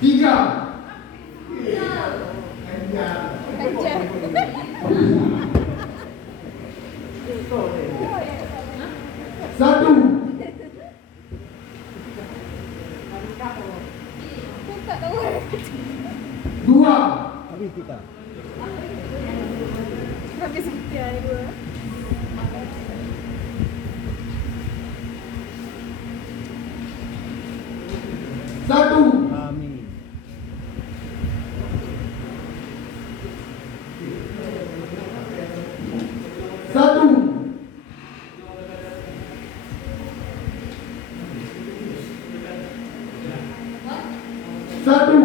Tiga. Satu. Dua. Habis kita. Habis kita dua. Satu. Kami. Satu. Satu.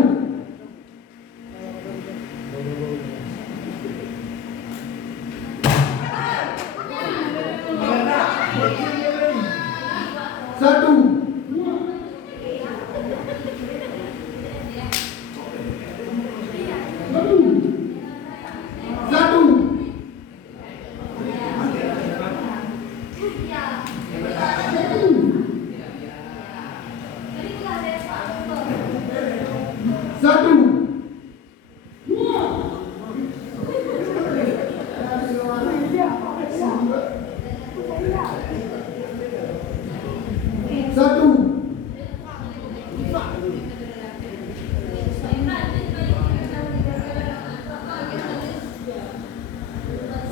Satu. Satu. Satu.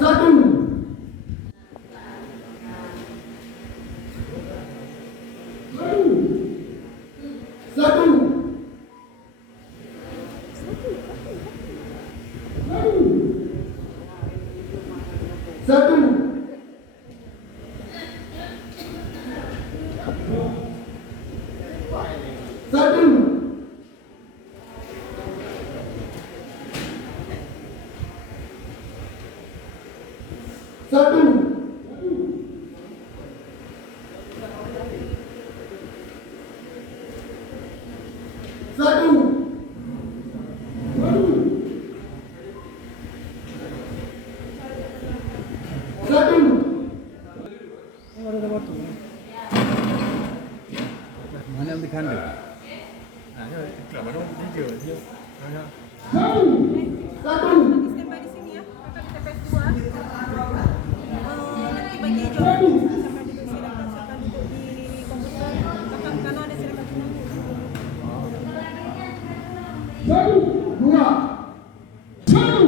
Satu. Satu. Satu. Satu. Satu. Satu. Satu. Satu. Mana yang dikandung? Satu. Satu. Sampai di sini ya. Kakak di TPS 2. Nanti bagi jawab sampai di silakan duduk di komputer. Kakak karena ada silakan semua. Satu. Dua. Satu.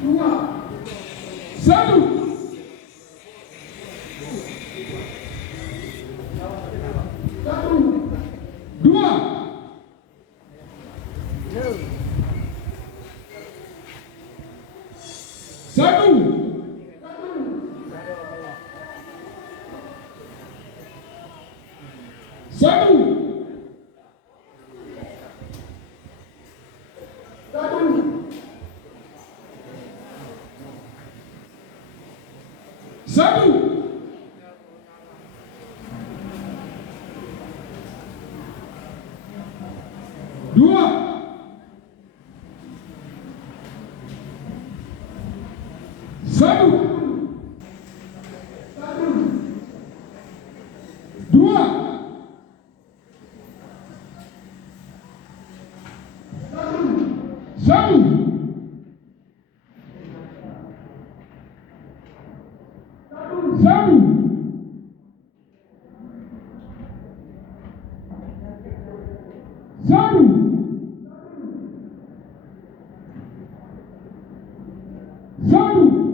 Dua. Satu. Satu. Dua. Satu. Satu. Satu. Satu. Dua. Satu. Dua. Satu. Satu. Satu. Satu.